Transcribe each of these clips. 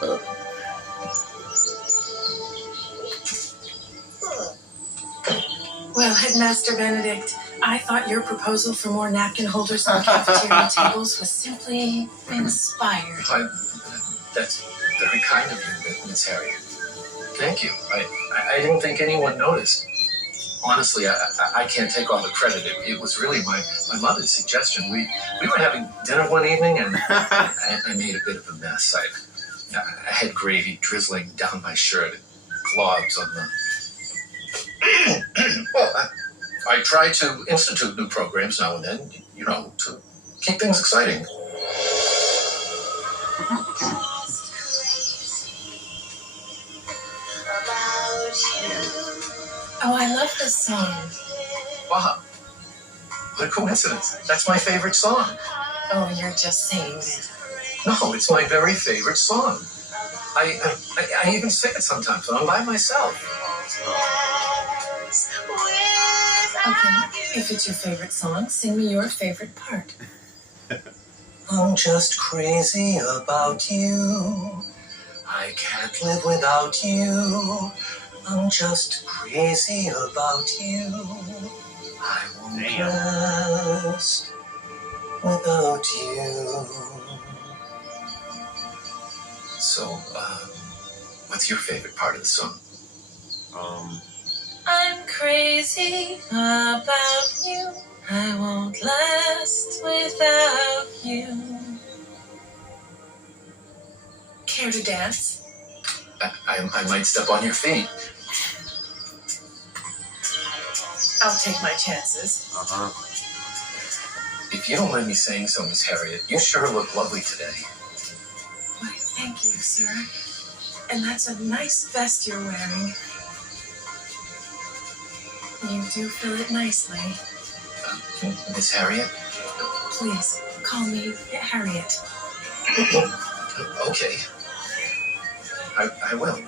Well, Headmaster Benedict, I thought your proposal for more napkin holders on cafeteria tables was simply inspired. That's very kind of you, Miss Harriet. Thank you. I didn't think anyone noticed. Honestly, I can't take all the credit. It was really my mother's suggestion. We were having dinner one evening, and I made a bit of a mess. I had gravy drizzling down my shirt, globs on the... Well, I try to institute new programs now and then, to keep things exciting. Oh, I love this song. Wow. What a coincidence. That's my favorite song. Oh, you're just saying it. No, it's my very favorite song. I even sing it sometimes when I'm by myself. Okay, if it's your favorite song, sing me your favorite part. I'm just crazy about you. I can't live without you. I'm just crazy about you. I won't last without you. So, what's your favorite part of the song? I'm crazy about you. I won't last without you. Care to dance? I might step on your feet. I'll take my chances. If you don't mind me saying so, Miss Harriet, you sure look lovely today. Why, thank you, sir. And that's a nice vest you're wearing. You do fill it nicely. Miss Harriet? Please, call me Harriet. Okay. I will.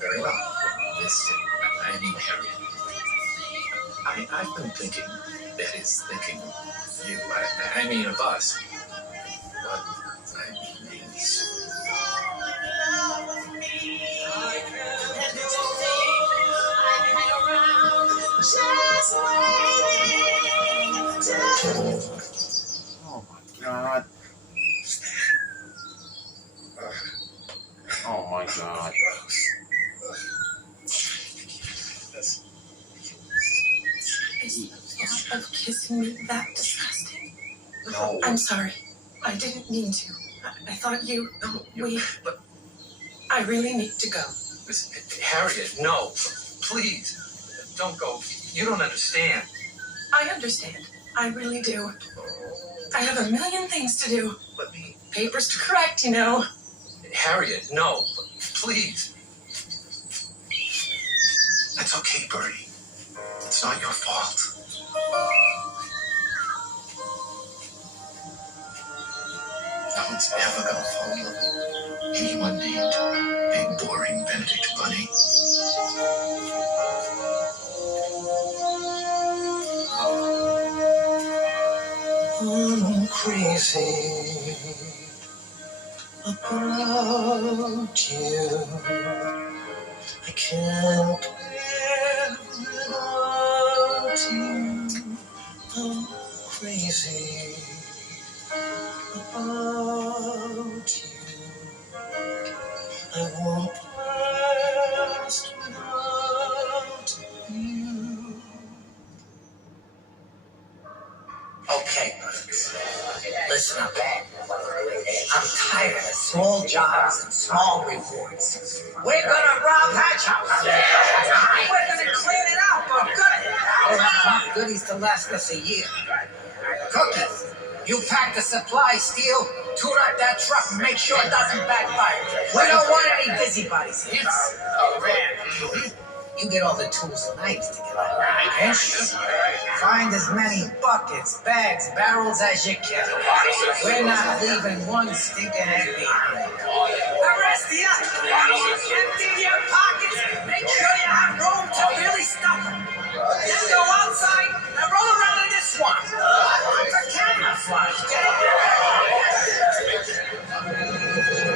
Very well. I mean Harriet. I've been thinking, that is, thinking of you. I mean of us. What I mean is... Oh my God. Oh my God. Is the thought of kissing me that disgusting? No. I'm sorry. I didn't mean to. I thought you... No. But... I really need to go. Harriet, no. Please. Don't go. You don't understand. I understand. I really do. I have a million things to do. Let me... Papers to correct, you know. Harriet, no. Please. That's okay, Bertie. It's not your fault. No one's ever gonna fall in love with anyone named Big Boring Benedict Bunny. I'm crazy about you. I can't live without you. I'm crazy about you. I won't last without you. Okay, buddies. Listen up. I'm tired of small jobs and small rewards. We're gonna rob Hatch House. We're gonna clean it out for good. We'll have enough goodies to last us a year. Cookie, you pack the supply steel, tool up that truck, and make sure it doesn't backfire. We don't want any busybodies here. You get all the tools and knives to get out of the Find as many buckets, bags, barrels as you can. We're not leaving one stinking egg behind. The rest of you, empty your pockets. Make sure you have room to really stuff them. Then go outside and roll around in this swamp. For camouflage, get it?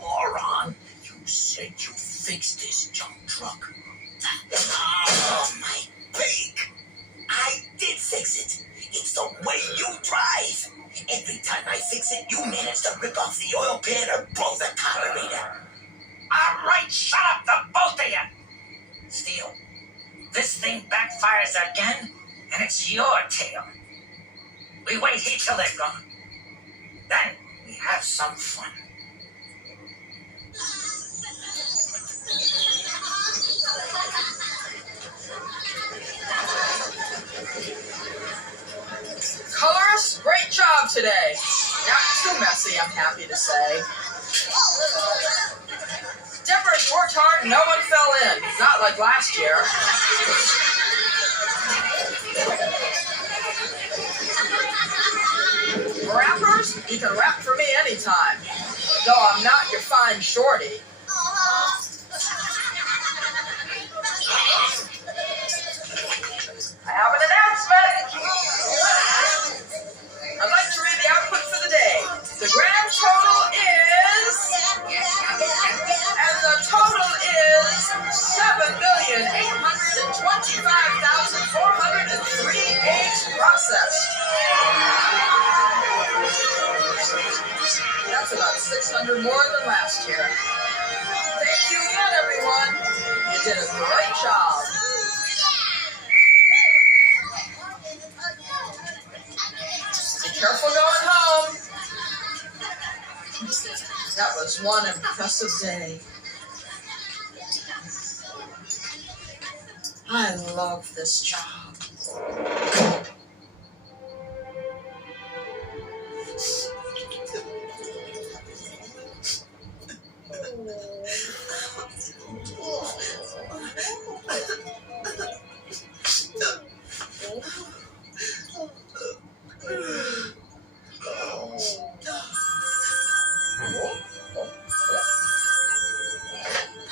Moron, you said you fixed this junk truck. Oh, my beak! I did fix it. It's the way you drive. Every time I fix it, you manage to rip off the oil pan or blow the carburetor. All right, shut up, the both of you. Steele, this thing backfires again, and it's your tail. We wait here till they're gone. Then we have some fun. Colorist, great job today. Not too messy, I'm happy to say. Dippers worked hard and no one fell in. Not like last year. Rappers, you can rap for me anytime. Though I'm not your fine shorty. I have an announcement. I'd like to read the output for the day. The grand total is... And the total is 7,825,403 eggs processed. That's about 600 more than last year. Thank you again, everyone. You did a great job. Be careful going home. That was one impressive day. I love this job.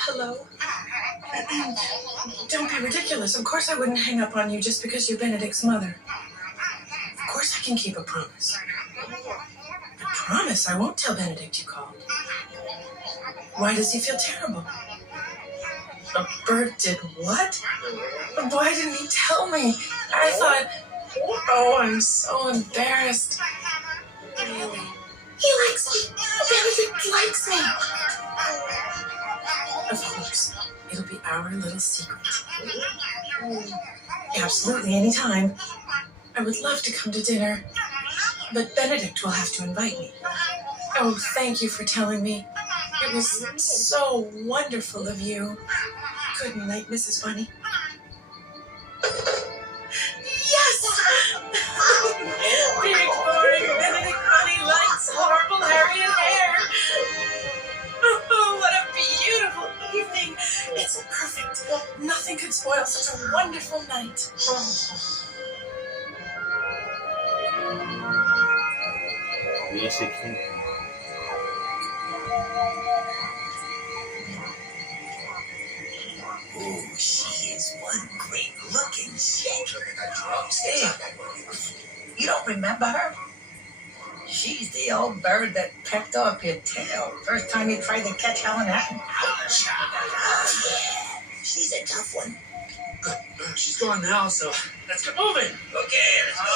Hello? Don't be ridiculous. Of course I wouldn't hang up on you just because you're Benedict's mother. Of course I can keep a promise. I promise I won't tell Benedict you called. Why does he feel terrible? A bird did what? Why didn't he tell me? I thought... Oh, I'm so embarrassed. He likes me. Benedict likes me. Of course. It'll be our little secret. Absolutely, anytime. I would love to come to dinner, but Benedict will have to invite me. Oh, thank you for telling me. It was so wonderful of you. Good night, Mrs. Bunny. Yes! Big, boring Benedict Bunny likes horrible Harriet hair. Oh, what a beautiful evening. It's perfect. Nothing could spoil such a wonderful night. Yes, it can. Oh, she is one great-looking chick. Hey, you don't remember her? She's the old bird that pecked off your tail first time you tried to catch Helen Hatton. Oh, yeah. She's a tough one. She's gone now, so let's get moving. Okay, let's go.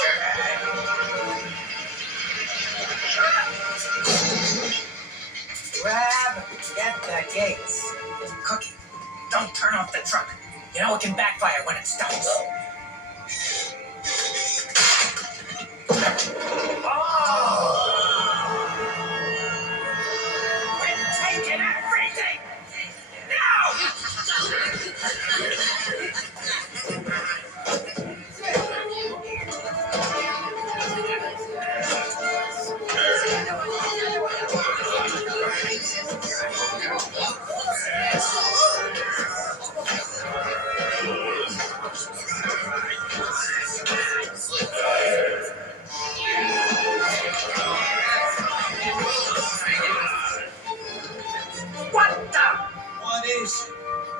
Grab, get the gates. Cookie, don't turn off the truck. You know it can backfire when it stops. We're taking everything!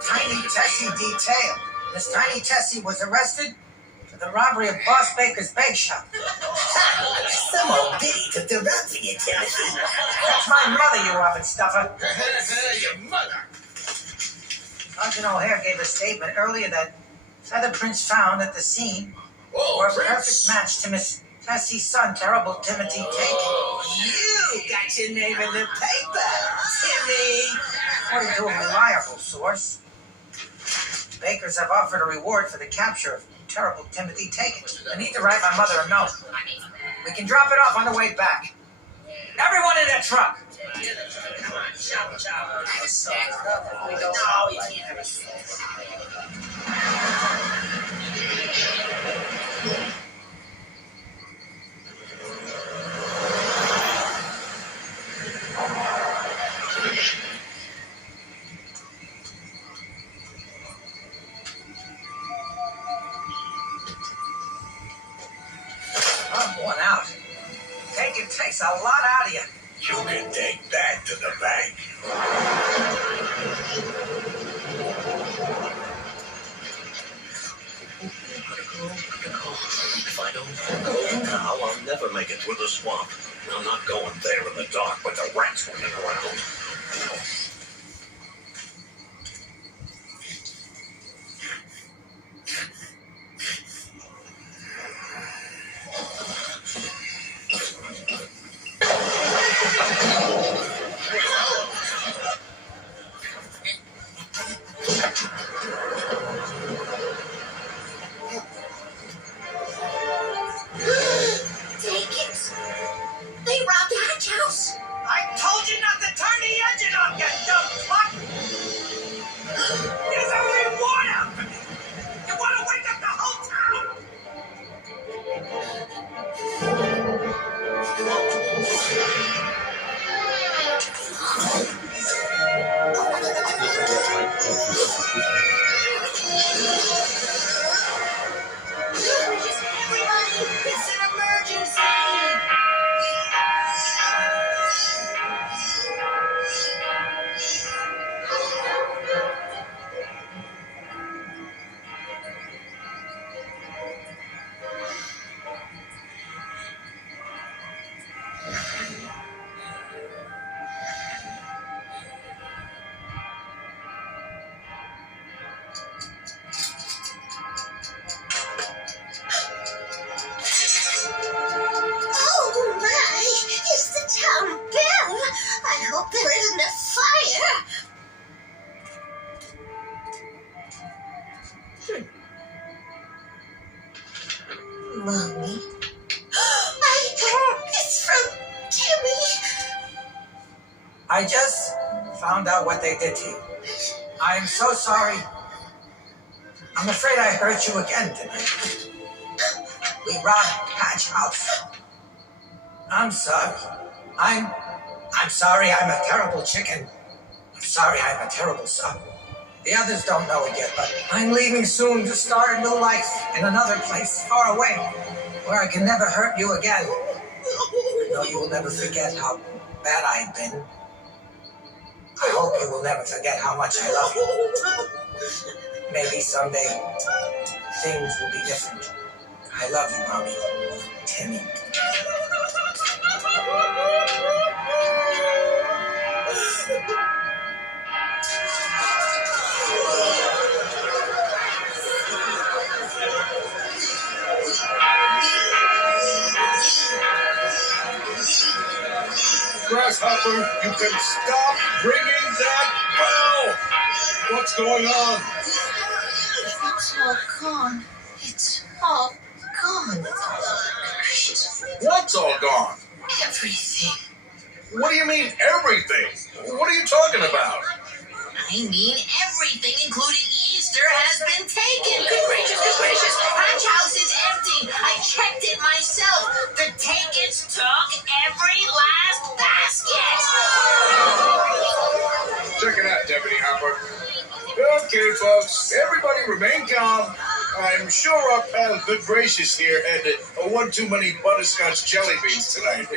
Tiny Tessie detail. Miss Tiny Tessie was arrested for the The robbery of Boss Baker's Bake Shop. Some old biddy took the rug for you, Timothy. That's my mother, you robin stuffer. Your mother. Sergeant O'Hare gave a statement earlier that feather prints found at the scene were a perfect match to Miss Tessie's son, Terrible Timothy Taken. You got your name in the paper, Timmy. According to a reliable source, Bakers have offered a reward for the capture of Terrible Timothy Taken. I need to write my mother a note. We can drop it off on the way back. Everyone in that truck! Come on, chop, chop. No, you can't have it. I'm worn out. Taking takes a lot out of you. You can take that to the bank. If I don't go now, I'll never make it through the swamp. I'm not going there in the dark with the rats running around. Take it. They robbed the hatch house. I told you not to turn the engine on, you dumb fuck! There's only one out for me! You want to wake up the whole town? Everybody, it's an emergency. Oh my, it's the town bell. I hope there isn't a fire. Mommy? It's from Timmy. I just found out what they did to you. I am so sorry. I'm afraid I hurt you again tonight. We robbed Hatch House. I'm sorry. I'm sorry I'm a terrible chicken. I'm sorry I'm a terrible son. The others don't know it yet, but I'm leaving soon to start a new life in another place far away where I can never hurt you again. I know you will never forget how bad I've been. I hope you will never forget how much I love you. Maybe someday things will be different. I love you, Mommy. Timmy. Grasshopper, you can stop ringing that bell! What's going on? It's all gone. It's all gone. What's all gone? Everything. What do you mean, everything? What are you talking about? I mean everything, including Easter, has been taken. Good gracious, good gracious. Hatch house is empty. I checked it myself. The Takens took every last basket. Check it out, Deputy Hopper. Okay, folks, everybody remain calm. I'm sure our pal Good Gracious here had one too many butterscotch jelly beans tonight.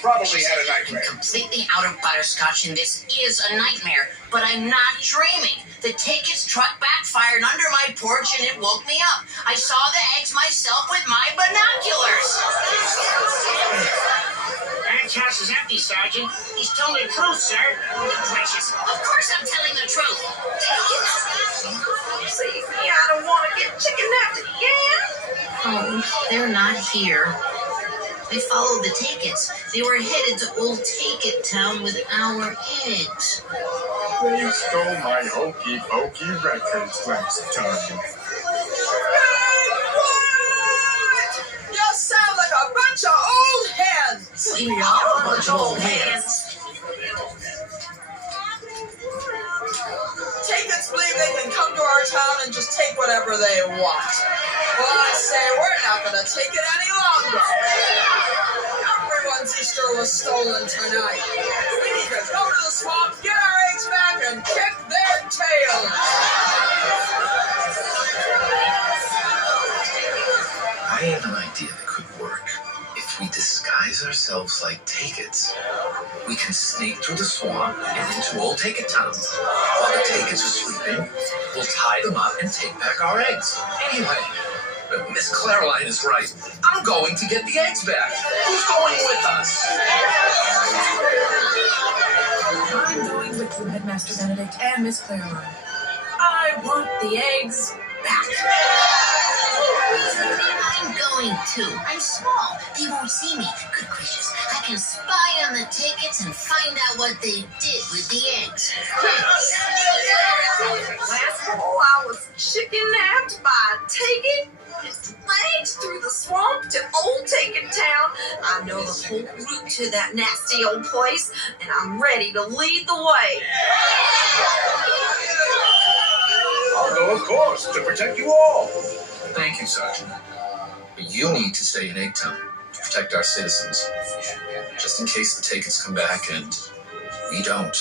Probably had a I'm nightmare. completely out of butterscotch, and this is a nightmare. But I'm not dreaming. The tickets truck backfired under my porch, and it woke me up. I saw the eggs myself with my binoculars. Ranch house is empty, Sergeant. He's telling the truth, sir. Good gracious. Of course I'm telling the truth. See, I don't want to get chicken napped again. Oh, they're not here. I followed the tickets. They were headed to Old Take It Town with our eggs. They stole my hokey pokey records last time. You sound like a bunch of old hens. We are a bunch of old hands. Take-its believe they can come to our town and just take whatever they want. Well, I say we're not going to take it any longer. Everyone's Easter was stolen tonight. We need to go to the swamp, get our eggs back, and kick their tails. I have an idea that could work. If we disguise ourselves like Take-Its, we can sneak through the swamp and into Old Take-It Town. While the Take-Its are sleeping, we'll tie them up and take back our eggs. Anyway, Miss Caroline is right. I'm going to get the eggs back. Who's going with us? I'm going with you, Headmaster Benedict and Miss Caroline. I want the eggs back. I'm going too. I'm small. They won't see me. Good gracious. I can spy on the tickets and find out what they did with the eggs. Last fall, I was chicken napped by a Take-It. His legs through the swamp to Old Take-It Town. I know the whole route to that nasty old place, and I'm ready to lead the way. I'll go, of course, to protect you all. Thank you, Sergeant. But you need to stay in Eggtown to protect our citizens. Just in case the Take-Its come back and we don't.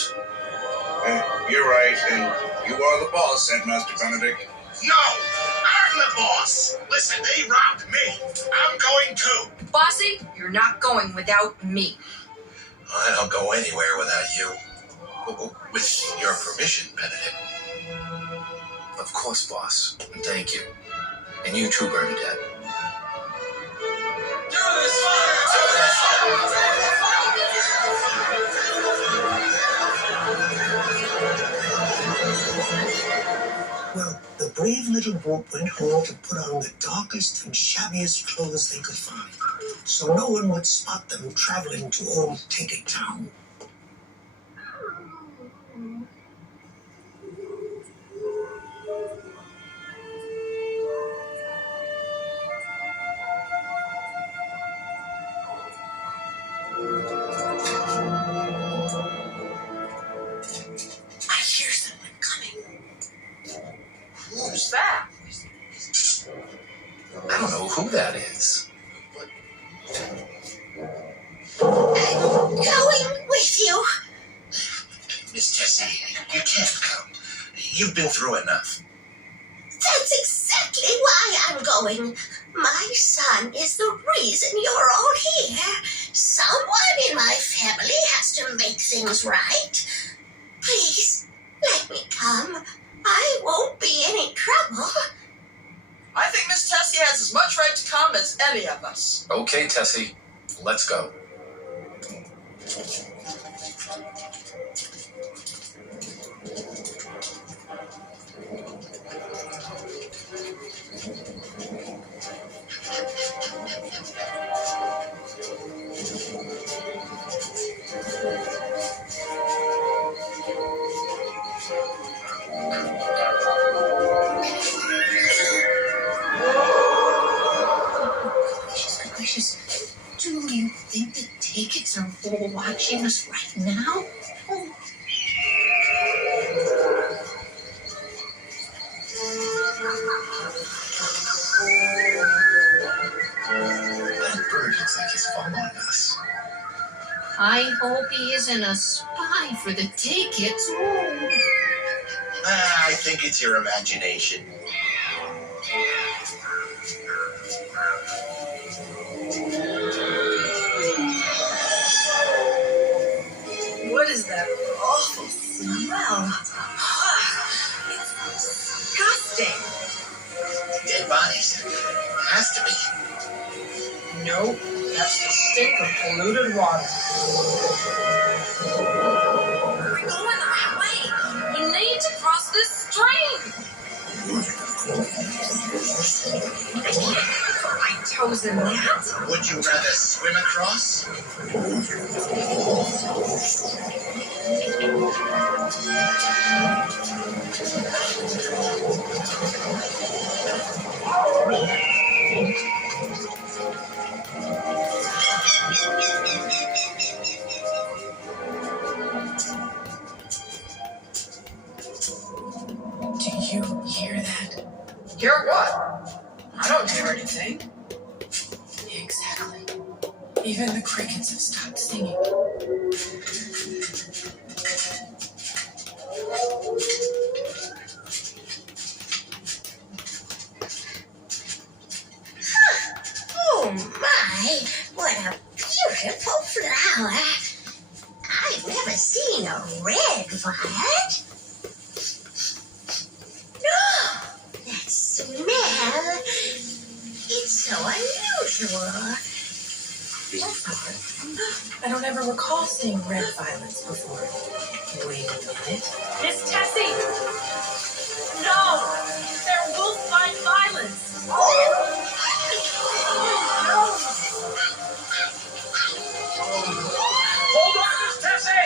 You're right, and you are the boss, Headmaster Benedict. No, I'm the boss. Listen, they robbed me. I'm going too. Bossy, you're not going without me. I don't go anywhere without you. With your permission, Benedict. Of course, boss. And thank you. And you too, Bernadette. Well, the brave little group went home to put on the darkest and shabbiest clothes they could find, so no one would spot them traveling to Old Take-It Town. I hear someone coming. Who's that? I don't know who that is. Going with you. Miss Tessie, you can't come. You've been through enough. That's exactly why I'm going. My son is the reason you're all here. Someone in my family has to make things right. Please, let me come. I won't be any trouble. I think Miss Tessie has as much right to come as any of us. Okay, Tessie. Let's go. Gracious, do you think the Take-Its are all watching us right now? Oh. That bird looks like he's following us. I hope he isn't a spy for the Take-Its. Oh. I think it's your imagination. What is that awful smell? It's disgusting. Dead bodies. Has to be. Nope, that's the stink of polluted water. We're going the right way. We need to cross this stream. I can't put my toes in that. Would you rather swim across? Do you hear that? Hear what? I don't hear anything. Exactly. Even the crickets have stopped singing. Oh my, what a beautiful flower. I've never seen a red violet. Oh, that smell. It's so unusual. I don't ever recall seeing red violets before. Wait a minute. Miss Tessie! No! They're wolf-eyed violets! Hold on, Miss Tessie!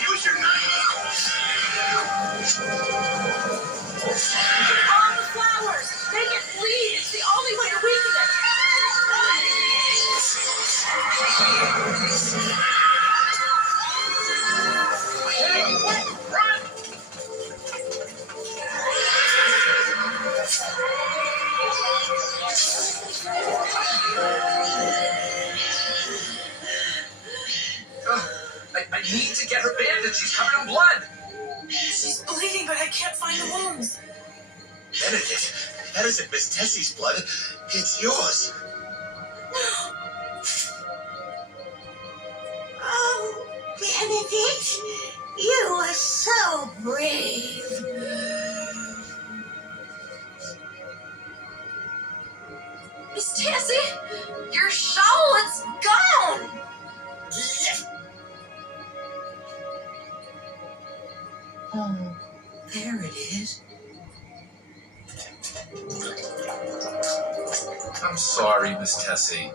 Use your knife. On the flowers! Make it bleed! It's the only way to weaken it! Run! I need to get her bandaged. She's covered in blood. She's bleeding, but I can't find the wounds. Benedict, that isn't Miss Tessie's blood. It's yours. Oh, Benedict, you are so brave. Miss Tessie! Your shawl, it's gone! Oh, there it is. I'm sorry, Miss Tessie.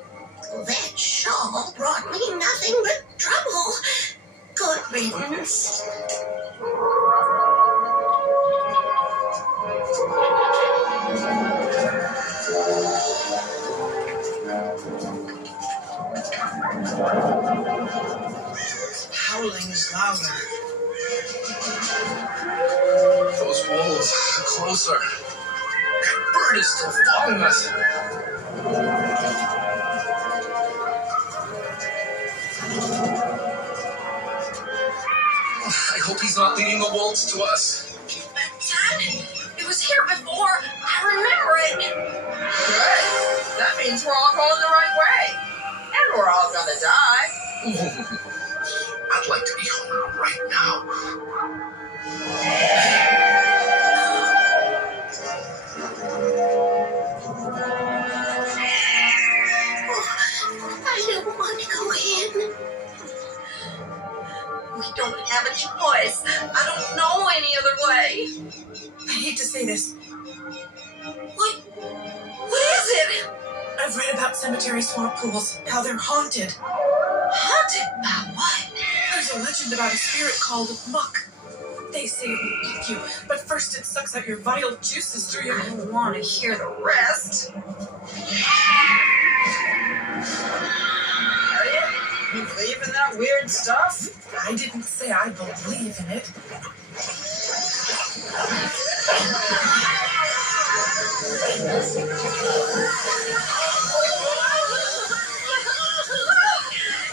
That shawl brought me nothing but trouble. Good riddance. Howling is louder. Those wolves are closer. That bird is still following us. I hope he's not leading the wolves to us. Dad, it was here before. I remember it. Good. That means we're all going the right way. And we're all gonna die. I'd like to be home right now. I don't want to go in. We don't have a choice. I don't know any other way. I hate to say this. What is it? I've read about cemetery swamp pools, how they're haunted. Haunted by what? There's a legend about a spirit called Muck. They say it will eat you, but first it sucks out your vital juices through your... I don't want to hear the rest. You believe in that weird stuff? I didn't say I believe in it.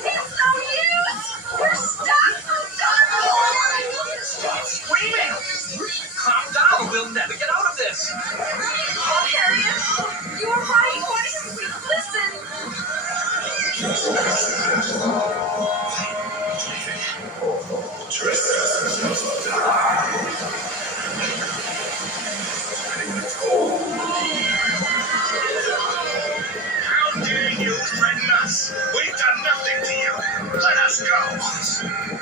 It's no use! We're stuck! Stop screaming! Oh, Harriet, you were right. Why didn't we listen? How dare you threaten us? We've done nothing to you. Let us go.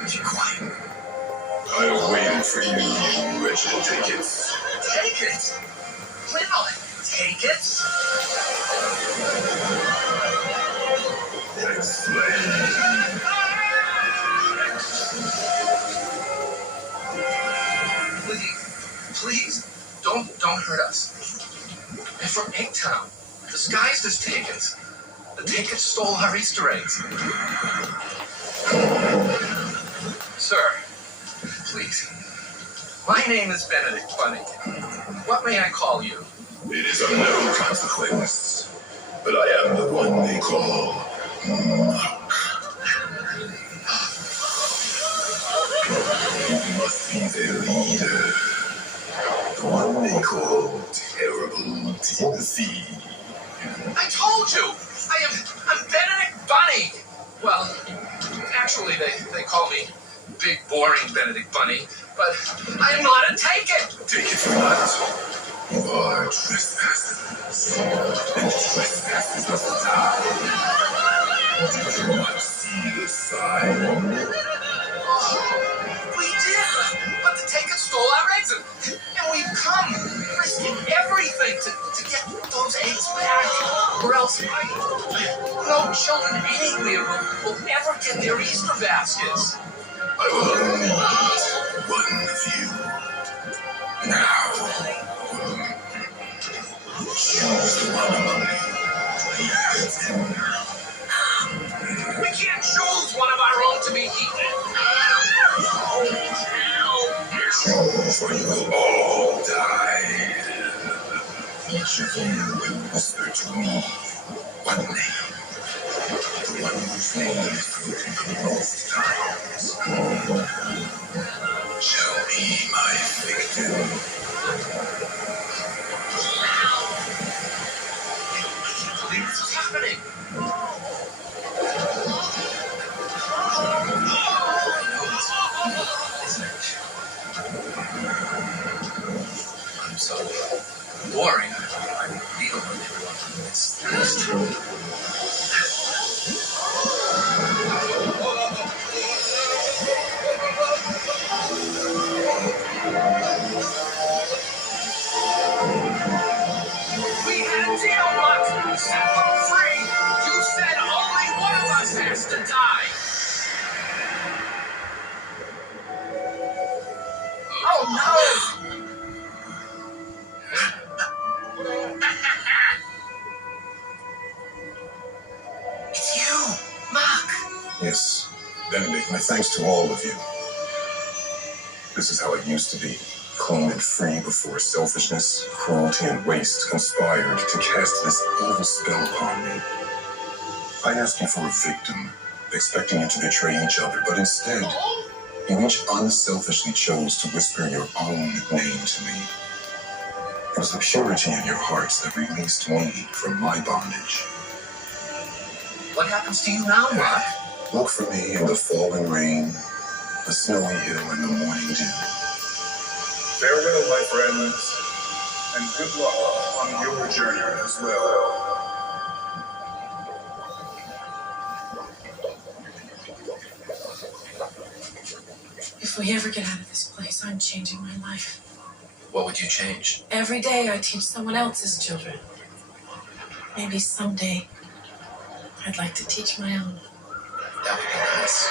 Be quiet. I have waited for you, you wretched tickets. Take it. Wait a minute. Take it. Explain. Please, don't hurt us. They're from Eggtown, disguised as Takens. The Takens stole our Easter eggs. Sir, please. My name is Benedict Bunny. What may I call you? It is of no consequence, but I am the one they call Muck. You must be their leader. The one they call Terrible Timothy. I told you! I'm Benedict Bunny! Well, actually, they call me Big Boring Benedict Bunny, but I'm not a Taken! Take it or not, you are trespassers. And trespassers must die. Did you not see the sign? We did! But the Taken stole our eggs, and we've come, risking everything to get those eggs back. Or else no children anywhere will ever get their Easter baskets. I will only eat one of you. Now, choose the one among you to inherit him. We can't choose one of our own to be eaten. Choose or you will all die. Each of you will whisper to me one name. The one whose name is spoken the most times shall be my victim. I can't believe this is happening. I'm so boring. I feel it's true. We had a deal, Muck. Set them free. You said only one of us has to die. Oh no! It's you, Muck. Yes, Benedict, my thanks to all of you. This is how it used to be. Clean and free before selfishness, cruelty, and waste conspired to cast this evil spell upon me. I asked you for a victim, expecting you to betray each other, but instead, you each unselfishly chose to whisper your own name to me. It was the purity in your hearts that released me from my bondage. What happens to you now, Muck? Look for me in the falling rain, the snowy hill, and the morning dew. Farewell, my friends, and good luck on your journey as well. If we ever get out of this place, I'm changing my life. What would you change? Every day I teach someone else's children. Maybe someday I'd like to teach my own. That would be nice.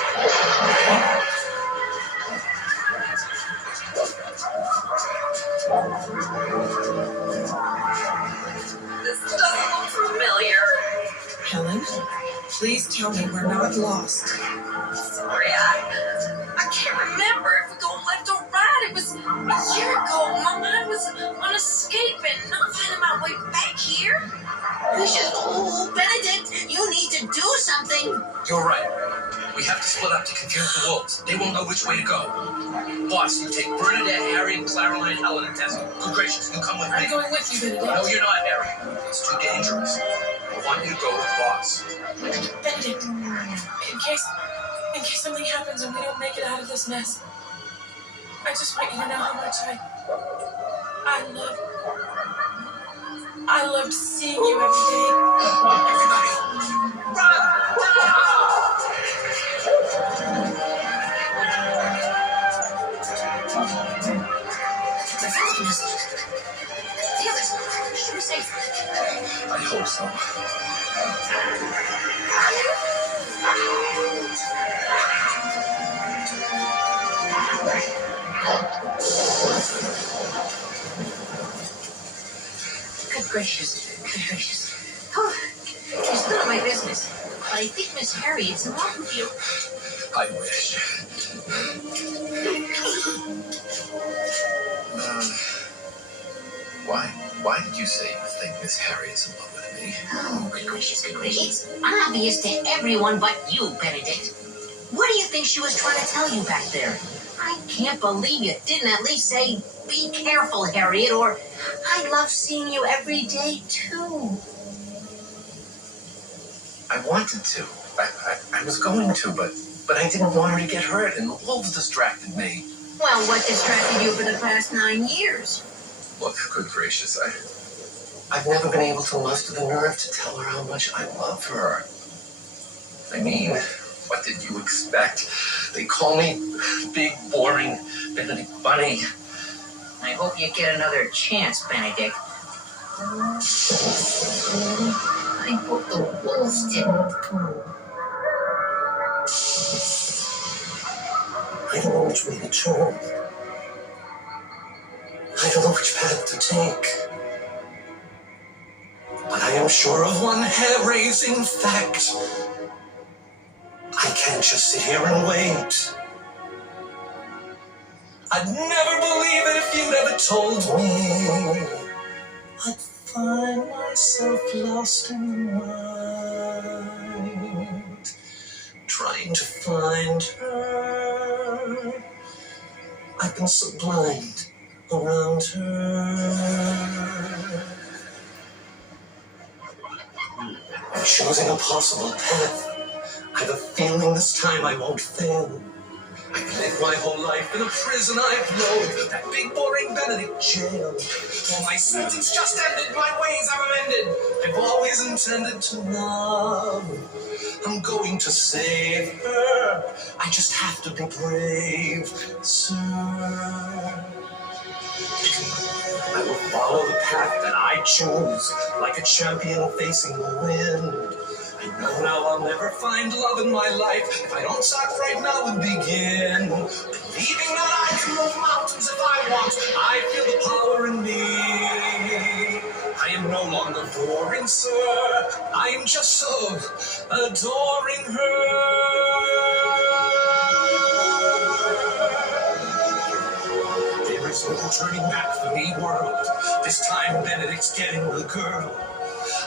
This doesn't look familiar. Helen, please tell me we're not lost. Sorry, I can't remember if we go left or right. It was a year ago. My mind was on escaping, not finding my way back here. We should. Oh, Benedict, you need to do something. You're right. We have to split up to confuse the wolves. They won't know which way to go. Boss, you take Bernadette, Harry, and Caroline, Helen, and Tessa. Good gracious, you come with me. I'm going with you, Benedict. No, you're not, Harry. It's too dangerous. I want you to go with Boss. Benedict, in case something happens and we don't make it out of this mess, I just want you to know how much I loved seeing you every day. Everybody, run! They're following us. The others, we're safe. I hope so. Good gracious. Good gracious. Oh, it's none of my business. But I think Miss Harriet's in love with you. I wish. Why did you say you think Miss Harriet's in love with me? Oh, good gracious, good gracious. It's obvious to everyone but you, Benedict. What do you think she was trying to tell you back there? I can't believe you didn't at least say, be careful, Harriet, or I love seeing you every day, too. I wanted to. I was going to, but I didn't want her to get hurt, and the wolves distracted me. Well, what distracted you for the past 9 years? Look, good gracious, I've never been able to muster the nerve to tell her how much I love her. I mean, what did you expect? They call me big, boring Benedict Bunny. I hope you get another chance, Benedict. I hope the wolves didn't. I don't know which way to turn. I don't know which path to take. But I am sure of one hair-raising fact. I can't just sit here and wait. I'd never believe it if you'd ever told me. I'd find myself lost in the night, trying to find her. I've been so blind around her. I'm choosing a possible path. I've a feeling this time I won't fail. I've lived my whole life in a prison I've known, that big boring Benedict jail. Well, my sentence just ended, my ways have amended. I've always intended to love. I'm going to save her. I just have to be brave, sir. I will follow the path that I choose, like a champion facing the wind. I know now I'll never find love in my life if I don't start right now and begin. Believing that I can move mountains if I want, I feel the power in me. I am no longer boring, sir. I am just so adoring her. There is no turning back for me, world. This time Benedict's getting the girl.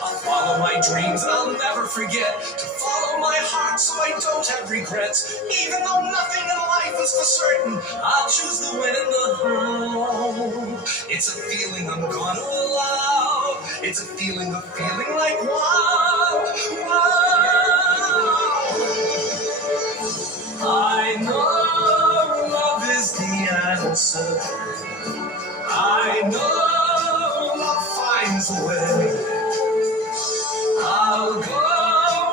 I'll follow my dreams and I'll never forget to follow my heart so I don't have regrets. Even though nothing in life is for certain, I'll choose the win and the hope. It's a feeling I'm gonna allow. It's a feeling of feeling like wow, wow. I know love is the answer. I know love finds a way. I'll go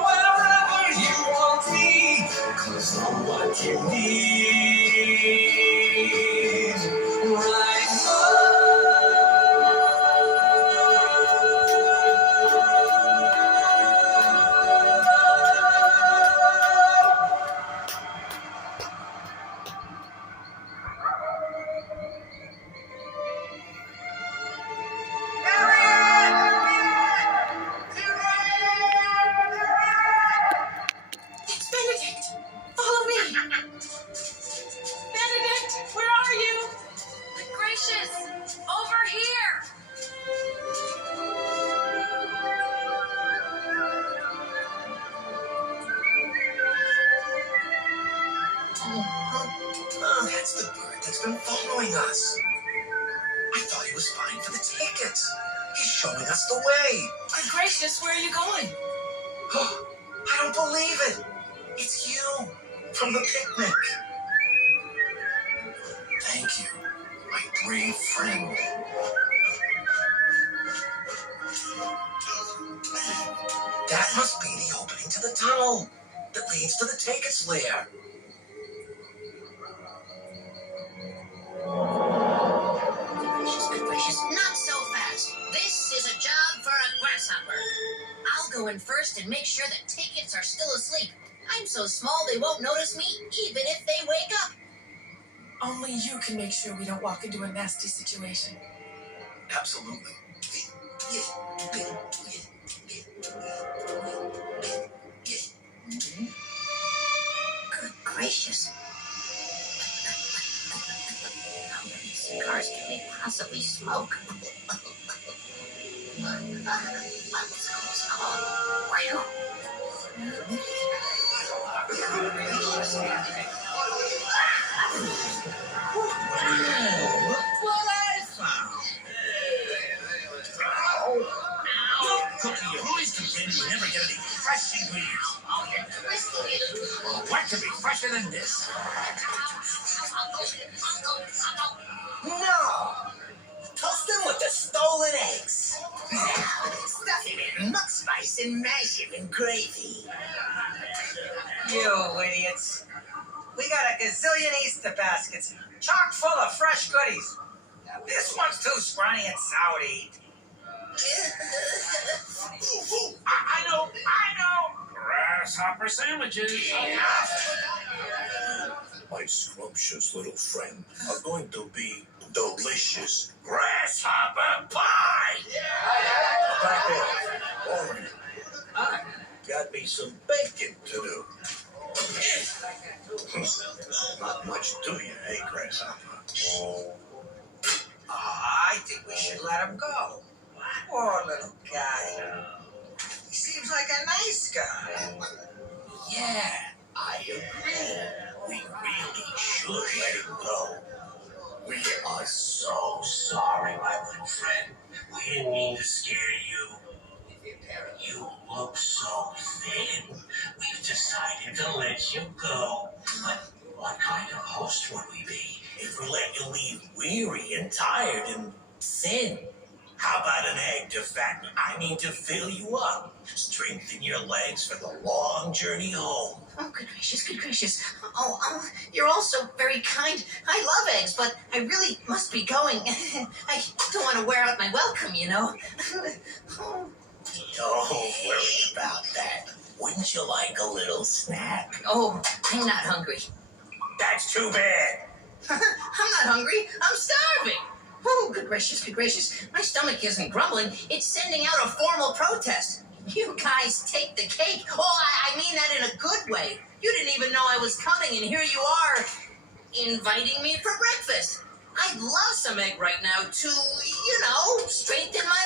wherever you want me, 'cause I'm what you need right idiots. He's showing us the way. Good gracious, where are you going? I don't believe it. It's you from the picnic. Thank you, my brave friend. That must be the opening to the tunnel that leads to the Take-It's lair. Good gracious, not so fast. This is a job for a grasshopper. I'll go in first and make sure that Take-Its are still asleep. I'm so small they won't notice me, even if they wake up. Only you can make sure we don't walk into a nasty situation. Absolutely. Good gracious. How many cigars can they possibly smoke? What's called? Look what I found. Look, Cookie, you always complain you never get any fresh ingredients. What could be fresher than this? No! Toast them with the stolen eggs. Stuff him in nut spice and mash him in gravy. You idiots. We got a gazillion Easter baskets, chock full of fresh goodies. Now, this one's too scrawny and sour to eat. I know. Grasshopper sandwiches. My scrumptious little friend are going to be delicious grasshopper pie. Back off. All right. I got me some baking to do. Not much to you, hey, grasshopper? I think we should let him go. Poor little guy. He seems like a nice guy. Yeah, I agree. We really should let him go. We are so sorry, my little friend. We didn't mean to scare you. You look so thin. We've decided to let you go. But what kind of host would we be if we let you leave weary and tired and thin? How about an egg to fatten? To fill you up. Strengthen your legs for the long journey home. Oh, good gracious. Oh, you're all so very kind. I love eggs, but I really must be going. I don't want to wear out my welcome, you know. Don't worry about that. Wouldn't you like a little snack? Oh, I'm not hungry. That's too bad. I'm not hungry. I'm starving. Oh, good gracious. My stomach isn't grumbling. It's sending out a formal protest. You guys take the cake. Oh, I mean that in a good way. You didn't even know I was coming, and here you are, inviting me for breakfast. I'd love some egg right now to, strengthen my